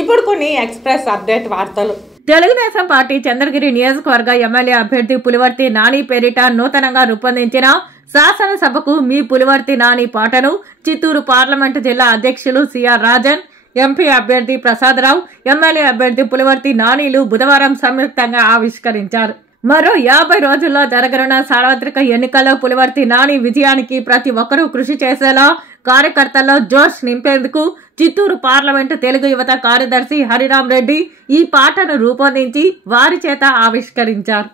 ఇప్పుడు కొన్ని express update వార్తలు. తెలుగుదేశం పార్టీ చంద్రగిరి నియోజకవర్గ ఎమ్మెల్యే అభ్యర్థి పులివర్తి నాని పేరిట నూతనంగా రూపొందించిన శాసనసభకు మీ పులివర్తి నాని పాటను చిత్తూరు పార్లమెంటు జిల్లా అధ్యక్షులు సిఆర్ రాజన్, ఎంపీ అభ్యర్థి ప్రసాదరావు, ఎమ్మెల్యే అభ్యర్థి పులివర్తి నానీలు బుధవారం సంయుక్తంగా ఆవిష్కరించారు. మరో 50 రోజుల్లో జరగనున్న సార్వత్రిక ఎన్నికల్లో పులివర్తి నాని విజయానికి ప్రతి ఒక్కరూ కృషి చేసేలా కార్యకర్తల్లో జోష్ నింపేందుకు చిత్తూరు పార్లమెంటు తెలుగు యువత కార్యదర్శి హరిరామ్ రెడ్డి ఈ పాటను రూపొందించి వారి చేత ఆవిష్కరించారు.